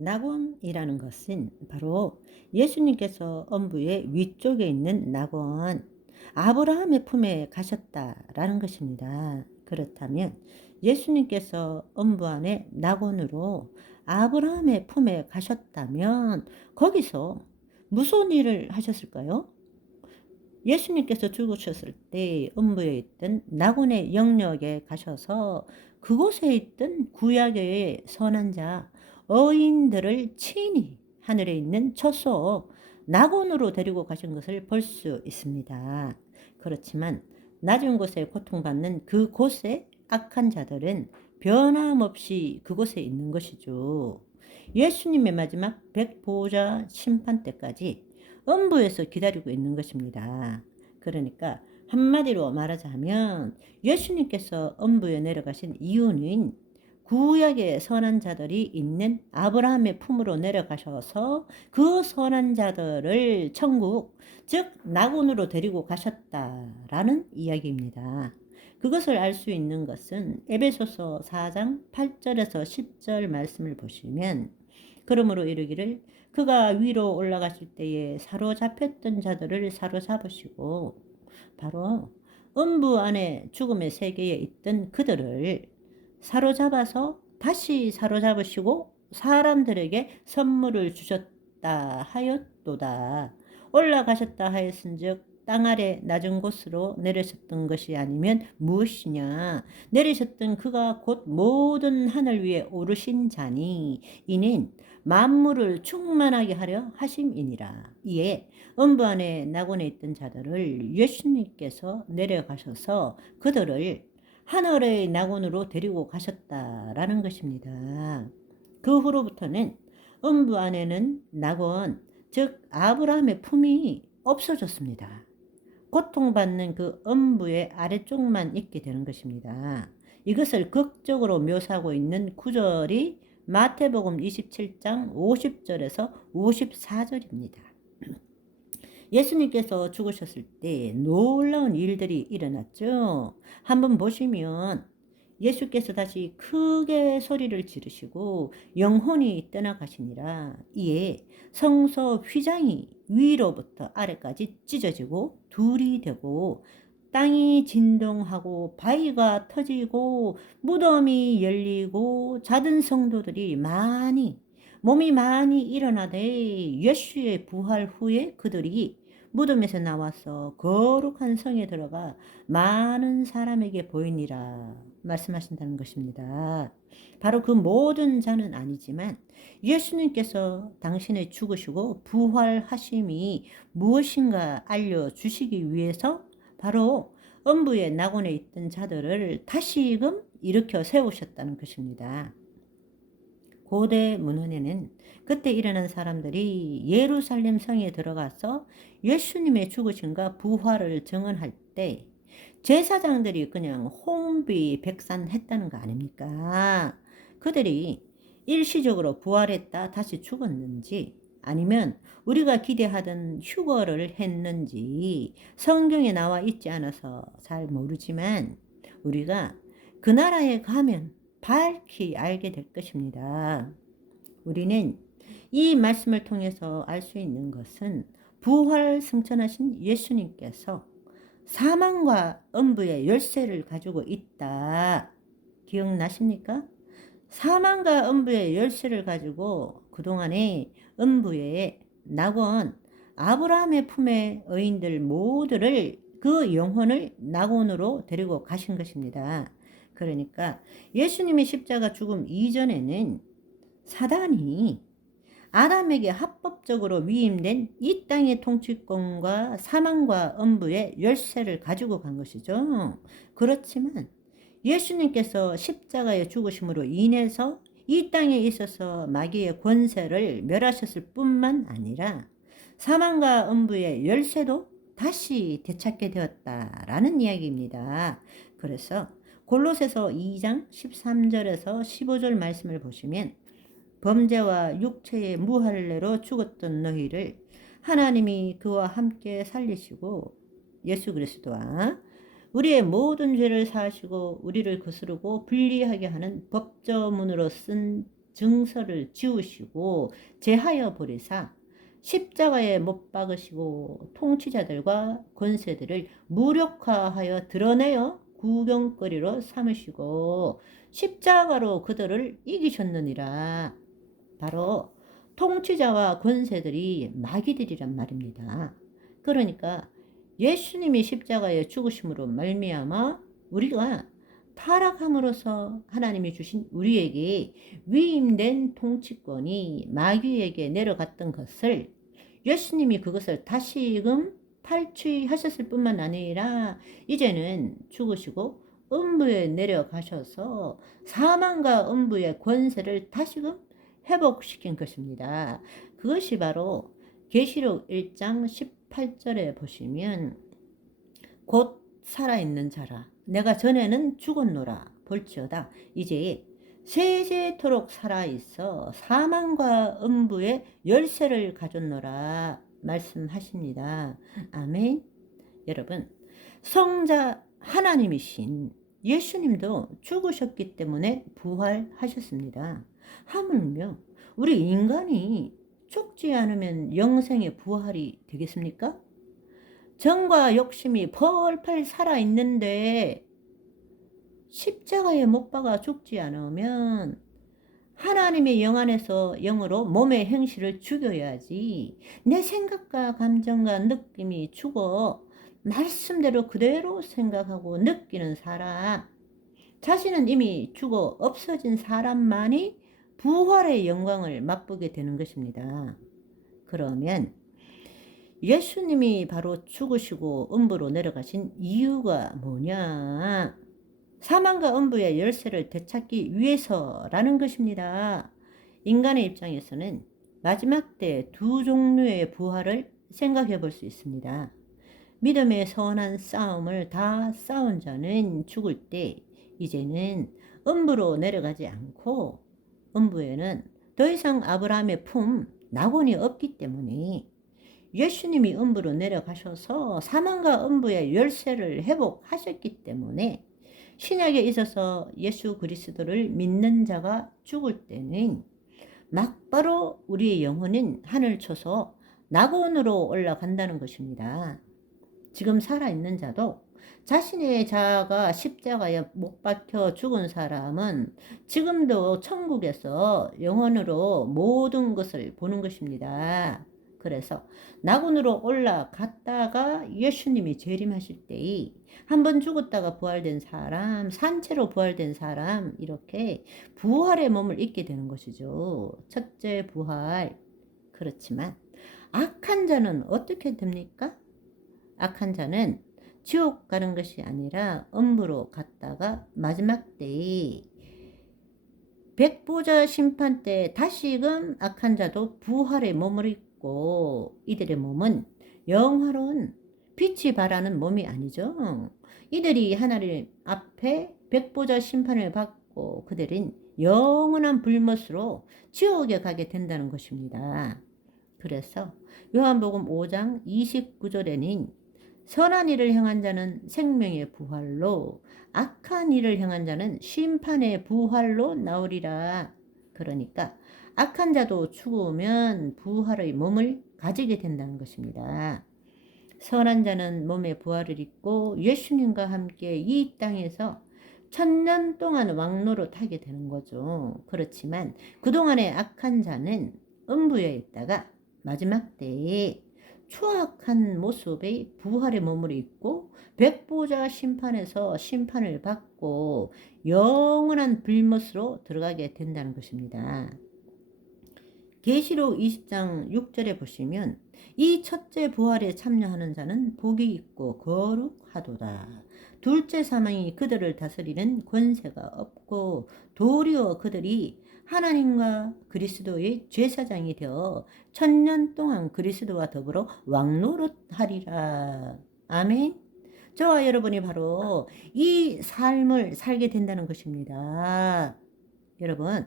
낙원이라는 것은 바로 예수님께서 엄부의 위쪽에 있는 낙원, 아브라함의 품에 가셨다라는 것입니다. 그렇다면 예수님께서 엄부 안에 낙원으로 아브라함의 품에 가셨다면 거기서 무슨 일을 하셨을까요? 예수님께서 죽으셨을 때 음부에 있던 낙원의 영역에 가셔서 그곳에 있던 구약의 선한 자 어인들을 친히 하늘에 있는 처소 낙원으로 데리고 가신 것을 볼 수 있습니다. 그렇지만 낮은 곳에 고통받는 그곳에 악한 자들은 변함없이 그곳에 있는 것이죠. 예수님의 마지막 백보자 심판 때까지 음부에서 기다리고 있는 것입니다. 그러니까 한마디로 말하자면 예수님께서 음부에 내려가신 이유는 구약의 선한 자들이 있는 아브라함의 품으로 내려가셔서 그 선한 자들을 천국, 즉 낙원으로 데리고 가셨다라는 이야기입니다. 그것을 알 수 있는 것은 에베소서 4장 8절에서 10절 말씀을 보시면 그러므로 이르기를 그가 위로 올라가실 때에 사로잡혔던 자들을 사로잡으시고 바로 음부 안에 죽음의 세계에 있던 그들을 사로잡아서 다시 사로잡으시고 사람들에게 선물을 주셨다 하였도다. 올라가셨다 하였은즉 땅 아래 낮은 곳으로 내리셨던 것이 아니면 무엇이냐. 내리셨던 그가 곧 모든 하늘 위에 오르신 자니 이는 만물을 충만하게 하려 하심이니라. 이에 음부 안에 낙원에 있던 자들을 예수님께서 내려가셔서 그들을 하늘의 낙원으로 데리고 가셨다라는 것입니다. 그 후로부터는 음부 안에는 낙원, 즉 아브라함의 품이 없어졌습니다. 고통받는 그 음부의 아래쪽만 있게 되는 것입니다. 이것을 극적으로 묘사하고 있는 구절이 마태복음 27장 50절에서 54절입니다. 예수님께서 죽으셨을 때 놀라운 일들이 일어났죠. 한번 보시면 예수께서 다시 크게 소리를 지르시고 영혼이 떠나가시니라. 이에 성소 휘장이 위로부터 아래까지 찢어지고 둘이 되고 땅이 진동하고 바위가 터지고 무덤이 열리고 자든 성도들이 몸이 많이 일어나되 예수의 부활 후에 그들이 무덤에서 나와서 거룩한 성에 들어가 많은 사람에게 보이니라 말씀하신다는 것입니다. 바로 그 모든 자는 아니지만 예수님께서 당신의 죽으시고 부활하심이 무엇인가 알려주시기 위해서 바로 음부의 낙원에 있던 자들을 다시금 일으켜 세우셨다는 것입니다. 고대 문헌에는 그때 일어난 사람들이 예루살렘 성에 들어가서 예수님의 죽으심과 부활을 증언할 때 제사장들이 그냥 홍비백산했다는 거 아닙니까? 그들이 일시적으로 부활했다 다시 죽었는지 아니면 우리가 기대하던 휴거를 했는지 성경에 나와 있지 않아서 잘 모르지만 우리가 그 나라에 가면 밝히 알게 될 것입니다. 우리는 이 말씀을 통해서 알 수 있는 것은 부활 승천하신 예수님께서 사망과 음부의 열쇠를 가지고 있다. 기억나십니까? 사망과 음부의 열쇠를 가지고 그동안에 음부의 낙원, 아브라함의 품의 의인들 모두를 그 영혼을 낙원으로 데리고 가신 것입니다. 그러니까 예수님의 십자가 죽음 이전에는 사단이 아담에게 합법적으로 위임된 이 땅의 통치권과 사망과 음부의 열쇠를 가지고 간 것이죠. 그렇지만 예수님께서 십자가에 죽으심으로 인해서 이 땅에 있어서 마귀의 권세를 멸하셨을 뿐만 아니라 사망과 음부의 열쇠도 다시 되찾게 되었다라는 이야기입니다. 그래서 골로새서 2장 13절에서 15절 말씀을 보시면 범죄와 육체의 무할례로 죽었던 너희를 하나님이 그와 함께 살리시고 예수 그리스도와 우리의 모든 죄를 사하시고 우리를 거스르고 불리하게 하는 법조문으로 쓴 증서를 지우시고 제하여 버리사 십자가에 못 박으시고 통치자들과 권세들을 무력화하여 드러내어 구경거리로 삼으시고 십자가로 그들을 이기셨느니라. 바로 통치자와 권세들이 마귀들이란 말입니다. 그러니까 예수님이 십자가에 죽으심으로 말미암아 우리가 타락함으로써 하나님이 주신 우리에게 위임된 통치권이 마귀에게 내려갔던 것을 예수님이 그것을 다시금 탈취하셨을 뿐만 아니라 이제는 죽으시고 음부에 내려가셔서 사망과 음부의 권세를 다시금 회복시킨 것입니다. 그것이 바로 계시록 1장 18절에 보시면 곧 살아있는 자라 내가 전에는 죽었노라 볼지어다 이제 세세토록 살아있어 사망과 음부의 열쇠를 가졌노라 말씀하십니다. 아멘. 여러분, 성자 하나님이신 예수님도 죽으셨기 때문에 부활하셨습니다. 하물며 우리 인간이 죽지 않으면 영생의 부활이 되겠습니까? 정과 욕심이 펄펄 살아있는데 십자가에 못 박아 죽지 않으면 하나님의 영 안에서 영으로 몸의 행실을 죽여야지 내 생각과 감정과 느낌이 죽어 말씀대로 그대로 생각하고 느끼는 사람, 자신은 이미 죽어 없어진 사람만이 부활의 영광을 맛보게 되는 것입니다. 그러면 예수님이 바로 죽으시고 음부로 내려가신 이유가 뭐냐? 사망과 음부의 열쇠를 되찾기 위해서라는 것입니다. 인간의 입장에서는 마지막 때 두 종류의 부활을 생각해 볼 수 있습니다. 믿음의 선한 싸움을 다 싸운 자는 죽을 때 이제는 음부로 내려가지 않고 음부에는 더 이상 아브라함의 품 낙원이 없기 때문에 예수님이 음부로 내려가셔서 사망과 음부의 열쇠를 회복하셨기 때문에 신약에 있어서 예수 그리스도를 믿는 자가 죽을 때는 막바로 우리의 영혼은 하늘 쳐서 낙원으로 올라간다는 것입니다. 지금 살아있는 자도 자신의 자아가 십자가에 못 박혀 죽은 사람은 지금도 천국에서 영원으로 모든 것을 보는 것입니다. 그래서 낙원으로 올라갔다가 예수님이 재림하실 때에 한번 죽었다가 부활된 사람, 산채로 부활된 사람 이렇게 부활의 몸을 입게 되는 것이죠. 첫째 부활. 그렇지만 악한 자는 어떻게 됩니까? 악한 자는 지옥 가는 것이 아니라 음부로 갔다가 마지막 때에 백보자 심판 때 다시금 악한 자도 부활의 몸을 입고 이들의 몸은 영화로운 빛이 발하는 몸이 아니죠. 이들이 하나님 앞에 백보자 심판을 받고 그들은 영원한 불못으로 지옥에 가게 된다는 것입니다. 그래서 요한복음 5장 29절에는 선한 일을 행한 자는 생명의 부활로 악한 일을 행한 자는 심판의 부활로 나오리라. 그러니까 악한 자도 죽으면 부활의 몸을 가지게 된다는 것입니다. 선한 자는 몸의 부활을 입고 예수님과 함께 이 땅에서 1000년 동안 왕노로 타게 되는 거죠. 그렇지만 그동안의 악한 자는 음부에 있다가 마지막 때에 추악한 모습의 부활의 몸을 입고 백보자 심판에서 심판을 받고 영원한 불못으로 들어가게 된다는 것입니다. 계시록 20장 6절에 보시면 이 첫째 부활에 참여하는 자는 복이 있고 거룩하도다. 둘째 사망이 그들을 다스리는 권세가 없고 도리어 그들이 하나님과 그리스도의 제사장이 되어 1000년 동안 그리스도와 더불어 왕노릇하리라. 아멘. 저와 여러분이 바로 이 삶을 살게 된다는 것입니다. 여러분,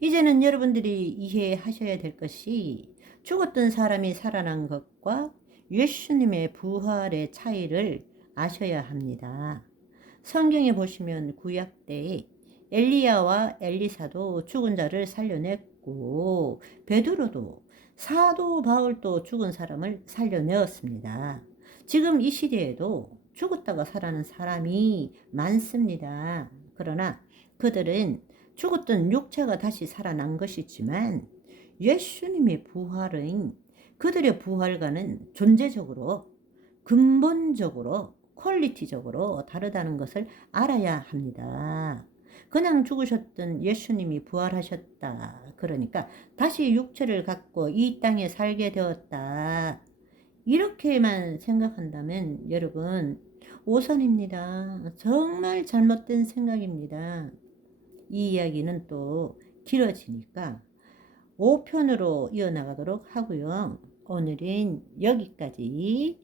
이제는 여러분들이 이해하셔야 될 것이 죽었던 사람이 살아난 것과 예수님의 부활의 차이를 아셔야 합니다. 성경에 보시면 구약 때에 엘리야와 엘리사도 죽은 자를 살려냈고 베드로도 사도 바울도 죽은 사람을 살려내었습니다. 지금 이 시대에도 죽었다가 살아난 사람이 많습니다. 그러나 그들은 죽었던 육체가 다시 살아난 것이지만 예수님의 부활은 그들의 부활과는 존재적으로 근본적으로 퀄리티적으로 다르다는 것을 알아야 합니다. 그냥 죽으셨던 예수님이 부활하셨다. 그러니까 다시 육체를 갖고 이 땅에 살게 되었다. 이렇게만 생각한다면 여러분 오산입니다. 정말 잘못된 생각입니다. 이 이야기는 또 길어지니까 5편으로 이어나가도록 하고요. 오늘은 여기까지.